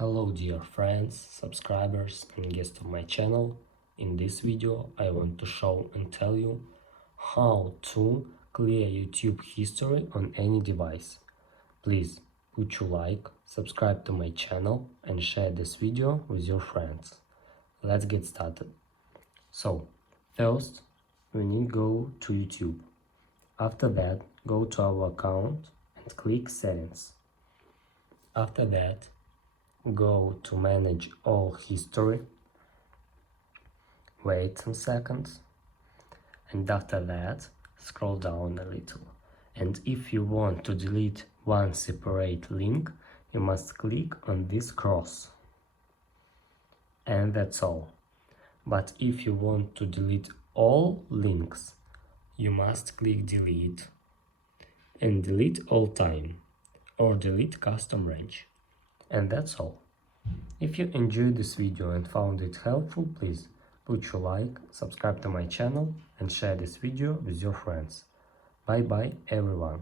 Hello dear friends, subscribers and guests of my channel. In this video I want to show and tell you how to clear YouTube history on any device. Please put your like, subscribe to my channel and share this video with your friends. Let's get started. So first we need to go to YouTube. After that go to our account and click settings. After that go to manage all history, wait some seconds, and after that scroll down a little, and if you want to delete one separate link you must click on this cross, and that's all. But if you want to delete all links you must click delete and delete all time or delete custom range, and that's all. If you enjoyed this video and found it helpful, please put your like, subscribe to my channel and share this video with your friends. Bye bye everyone.